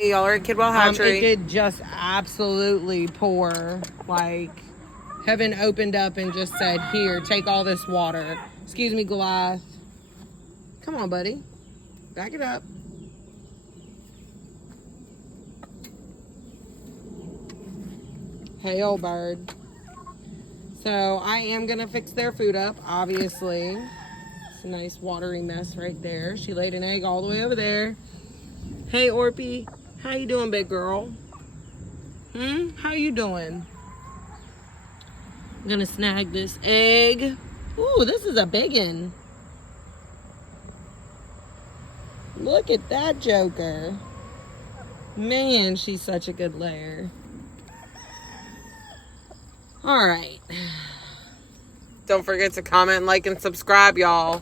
Y'all are at Kidwell Hatchery. It did just absolutely pour. Like, heaven opened up and just said, here, take all this water. Excuse me, Goliath. Come on, buddy. Back it up. Hey, Ole Bird. So, I am going to fix their food up, obviously. It's a nice watery mess right there. She laid an egg all the way over there. Hey, Orpie. How you doing, big girl? How you doing? I'm gonna snag this egg. Ooh, this is a biggin. Look at that joker. Man, she's such a good layer. All right. Don't forget to comment, like, and subscribe, y'all.